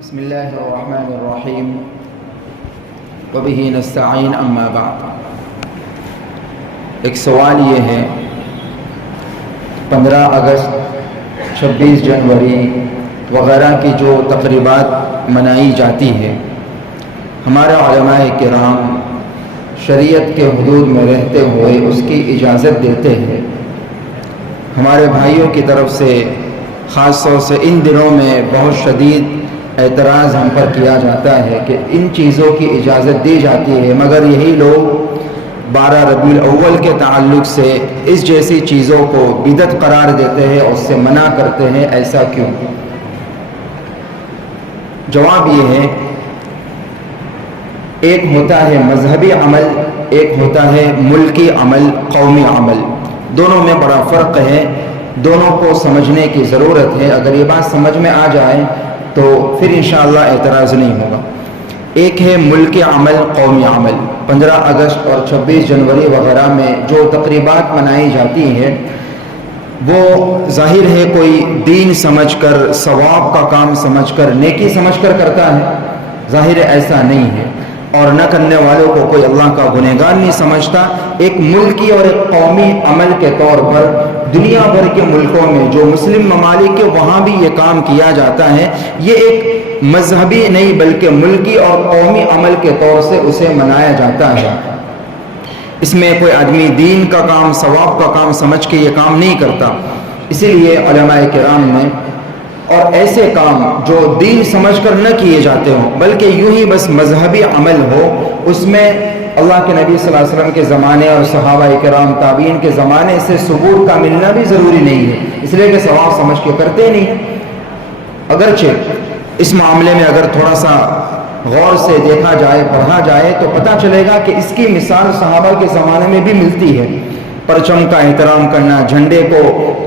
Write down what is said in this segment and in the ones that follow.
بسم اللہ الرحمن الرحیم وبہ نستعین اما بعد۔ ایک سوال یہ ہے، 15 اگست 26 جنوری وغیرہ کی جو تقریبات منائی جاتی ہے، ہمارے علماء کرام شریعت کے حدود میں رہتے ہوئے اس کی اجازت دیتے ہیں۔ ہمارے بھائیوں کی طرف سے خاص طور سے ان دنوں میں بہت شدید اعتراض ہم پر کیا جاتا ہے کہ ان چیزوں کی اجازت دی جاتی ہے، مگر یہی لوگ 12 ربیع الاول کے تعلق سے اس جیسی چیزوں کو بدعت قرار دیتے ہیں اور اس سے منع کرتے ہیں، ایسا کیوں؟ جواب یہ ہے، ایک ہوتا ہے مذہبی عمل، ایک ہوتا ہے ملکی عمل، قومی عمل۔ دونوں میں بڑا فرق ہے، دونوں کو سمجھنے کی ضرورت ہے۔ اگر یہ بات سمجھ میں آ جائے تو پھر انشاءاللہ اعتراض نہیں ہوگا۔ ایک ہے ملکی عمل، قومی عمل۔ 15 اگست اور 26 جنوری وغیرہ میں جو تقریبات منائی جاتی ہیں وہ ظاہر ہے کوئی دین سمجھ کر، ثواب کا کام سمجھ کر، نیکی سمجھ کر کرتا ہے، ظاہر ایسا نہیں ہے، اور نہ کرنے والوں کو کوئی اللہ کا گنہگار نہیں سمجھتا۔ ایک ملکی اور ایک قومی عمل کے طور پر دنیا بھر کے ملکوں میں جو مسلم ممالک کے وہاں بھی یہ کام کیا جاتا ہے، یہ ایک مذہبی نہیں بلکہ ملکی اور قومی عمل کے طور سے اسے منایا جاتا ہے۔ اس میں کوئی آدمی دین کا کام، ثواب کا کام سمجھ کے یہ کام نہیں کرتا۔ اسی لیے علماء کرام نے اور ایسے کام جو دین سمجھ کر نہ کیے جاتے ہوں بلکہ یوں ہی بس مذہبی عمل ہو، اس میں اللہ کے نبی صلی اللہ علیہ وسلم کے زمانے اور صحابہ کرام تابعین کے زمانے سے ثبوت کا ملنا بھی ضروری نہیں ہے، اس لیے کہ ثواب سمجھ کے کرتے نہیں۔ اگرچہ اس معاملے میں اگر تھوڑا سا غور سے دیکھا جائے، پڑھا جائے تو پتہ چلے گا کہ اس کی مثال صحابہ کے زمانے میں بھی ملتی ہے۔ پرچم کا احترام کرنا، جھنڈے کو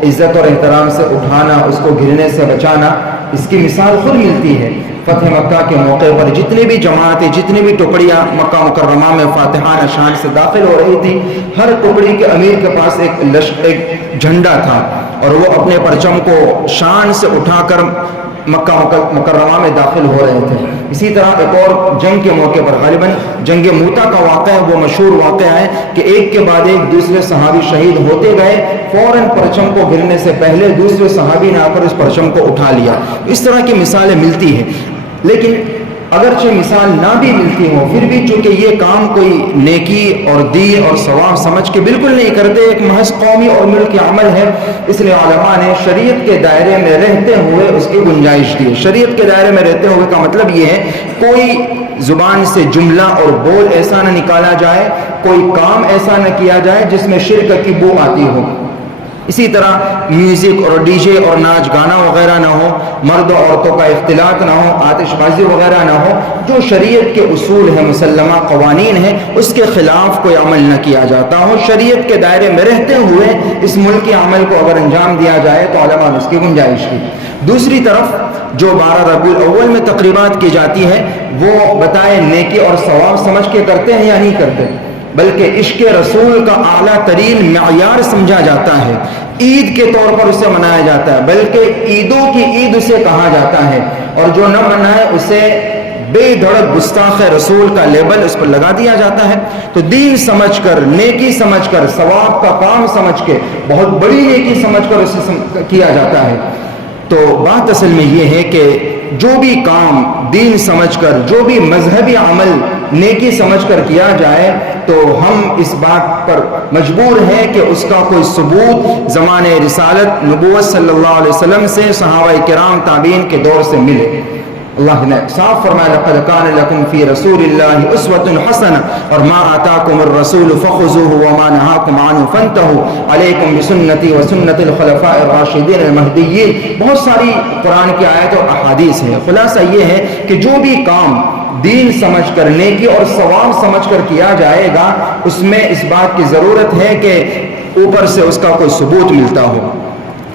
عزت اور احترام سے اٹھانا، اس کو گرنے سے بچانا، اس کی مثال خود ملتی ہے۔ فتح مکہ کے موقع پر جتنی بھی جماعتیں، جتنی بھی ٹکڑیاں مکہ مکرمہ میں فاتحانہ شان سے داخل ہو رہی تھی، ہر ٹکڑی کے امیر کے پاس ایک جھنڈا تھا اور وہ اپنے پرچم کو شان سے اٹھا کر مکہ مکرمہ میں داخل ہو رہے تھے۔ اسی طرح ایک اور جنگ کے موقع پر، غالباً جنگ موتا کا واقعہ ہے، وہ مشہور واقعہ ہے کہ ایک کے بعد ایک دوسرے صحابی شہید ہوتے گئے، فوراً پرچم کو گرنے سے پہلے دوسرے صحابی نے آ کر اس پرچم کو اٹھا لیا۔ اس طرح کی مثالیں ملتی ہیں، لیکن اگرچہ مثال نہ بھی ملتی ہو پھر بھی چونکہ یہ کام کوئی نیکی اور دین اور ثواب سمجھ کے بالکل نہیں کرتے، ایک محض قومی اور ملکی عمل ہے، اس لیے علماء نے شریعت کے دائرے میں رہتے ہوئے اس کی گنجائش دی ہے۔ شریعت کے دائرے میں رہتے ہوئے کا مطلب یہ ہے کوئی زبان سے جملہ اور بول ایسا نہ نکالا جائے، کوئی کام ایسا نہ کیا جائے جس میں شرک کی بو آتی ہو۔ اسی طرح میوزک اور ڈی جے اور ناچ گانا وغیرہ نہ ہو، مرد و عورتوں کا اختلاط نہ ہو، آتش بازی وغیرہ نہ ہو، جو شریعت کے اصول ہیں، مسلمہ قوانین ہیں، اس کے خلاف کوئی عمل نہ کیا جاتا ہو۔ شریعت کے دائرے میں رہتے ہوئے اس ملک کے عمل کو اگر انجام دیا جائے تو علماء نے اس کی گنجائش کی۔ دوسری طرف جو 12 ربیع الاول میں تقریبات کی جاتی ہے وہ بتائے نیکی اور ثواب سمجھ کے کرتے ہیں یا نہیں کرتے، بلکہ عشق رسول کا اعلیٰ ترین معیار سمجھا جاتا ہے، عید کے طور پر اسے منایا جاتا ہے، بلکہ عیدوں کی عید اسے کہا جاتا ہے، اور جو نہ منائے اسے بے دھڑک گستاخ رسول کا لیبل اس پر لگا دیا جاتا ہے۔ تو دین سمجھ کر، نیکی سمجھ کر، ثواب کا کام سمجھ کے، بہت بڑی نیکی سمجھ کر اسے کیا جاتا ہے۔ تو بات اصل میں یہ ہے کہ جو بھی کام دین سمجھ کر، جو بھی مذہبی عمل نیکی سمجھ کر کیا جائے تو ہم اس بات پر مجبور ہیں کہ اس کا کوئی ثبوت زمانے رسالت نبوت صلی اللہ علیہ وسلم سے، صحابہ کرام تابعین کے دور سے ملے۔ اللہ نے صاف فرمایا لقد کان لکم فی رسول اللہ اسوۃ حسنہ اور ما آتاکم الرسول فخذوہ وما نہاکم عنہ فانتہوا علیکم بسنتی وسنت الخلفاء الراشدین المہدیین۔ بہت ساری قرآن کی آیت اور احادیث ہیں۔ خلاصہ یہ ہے کہ جو بھی کام دین سمجھ کر، نیکی اور ثواب سمجھ کر کیا جائے گا اس میں اس بات کی ضرورت ہے کہ اوپر سے اس کا کوئی ثبوت ملتا ہو۔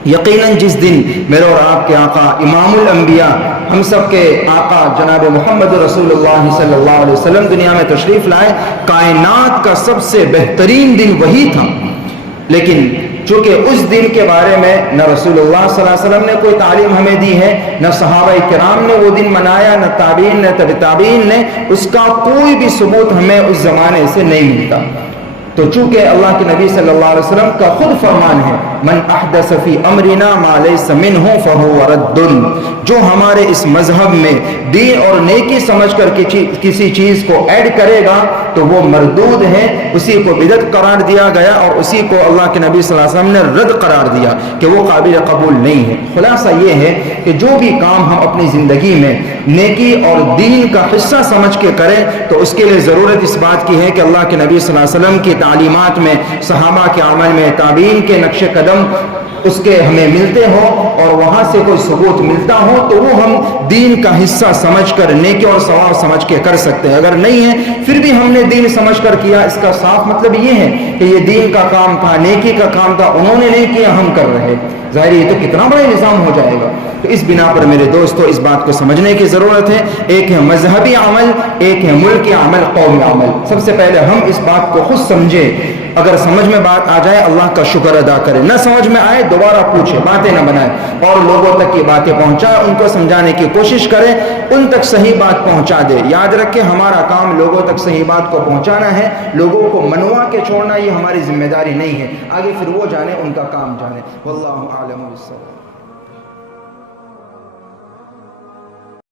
یقیناً جس دن میرے اور آپ کے آقا امام الانبیاء، ہم سب کے آقا جناب محمد رسول اللہ صلی اللہ علیہ وسلم دنیا میں تشریف لائے، کائنات کا سب سے بہترین دن وہی تھا، لیکن چونکہ اس دن کے بارے میں نہ رسول اللہ صلی اللہ علیہ وسلم نے کوئی تعلیم ہمیں دی ہے، نہ صحابہ کرام نے وہ دن منایا، نہ تابعین نے تبع تابعین نے، اس کا کوئی بھی ثبوت ہمیں اس زمانے سے نہیں ملتا۔ تو چونکہ اللہ کے نبی صلی اللہ علیہ وسلم کا خود فرمان ہے من احدث فی امرنا ما لیس منہ فہو رد، جو ہمارے اس مذہب میں دین اور نیکی سمجھ کر کسی چیز کو ایڈ کرے گا تو وہ مردود ہے، اسی کو بدعت قرار دیا گیا اور اسی کو اللہ کے نبی صلی اللہ علیہ وسلم نے رد قرار دیا کہ وہ قابل قبول نہیں ہے۔ خلاصہ یہ ہے کہ جو بھی کام ہم اپنی زندگی میں نیکی اور دین کا حصہ سمجھ کے کریں تو اس کے لیے ضرورت اس بات کی ہے کہ اللہ کے نبی صلی اللہ علیہ وسلم کی تعلیمات میں، صحابہ کے عمل میں، تابعین کے نقش قدم اس کے ہمیں ملتے ہوں اور وہاں سے کوئی ثبوت ملتا ہو تو وہ ہم دین کا حصہ سمجھ کر نیکی اور ثواب سمجھ کے کر سکتے ہیں۔ اگر نہیں ہے پھر بھی ہم نے دین سمجھ کر کیا، اس کا صاف مطلب یہ ہے کہ یہ دین کا کام تھا، نیکی کا کام تھا، انہوں نے نہیں کیا، ہم کر رہے۔ ظاہر یہ تو کتنا بڑا نظام ہو جائے گا۔ تو اس بنا پر میرے دوستو اس بات کو سمجھنے کی ضرورت ہے، ایک ہے مذہبی عمل، ایک ہے ملکی عمل، قومی عمل۔ سب سے پہلے ہم اس بات کو خود سمجھیں، اگر سمجھ میں بات آ جائے اللہ کا شکر ادا کرے، نہ سمجھ میں آئے دوبارہ پوچھے، باتیں نہ بنائے اور لوگوں تک یہ باتیں پہنچائے، ان کو سمجھانے کی کوشش کرے، ان تک صحیح بات پہنچا دے۔ یاد رکھیں ہمارا کام لوگوں تک صحیح بات کو پہنچانا ہے، لوگوں کو منوا کے چھوڑنا یہ ہماری ذمہ داری نہیں ہے، آگے پھر وہ جانے، ان کا کام جانے۔ واللہ اعلم بالصواب۔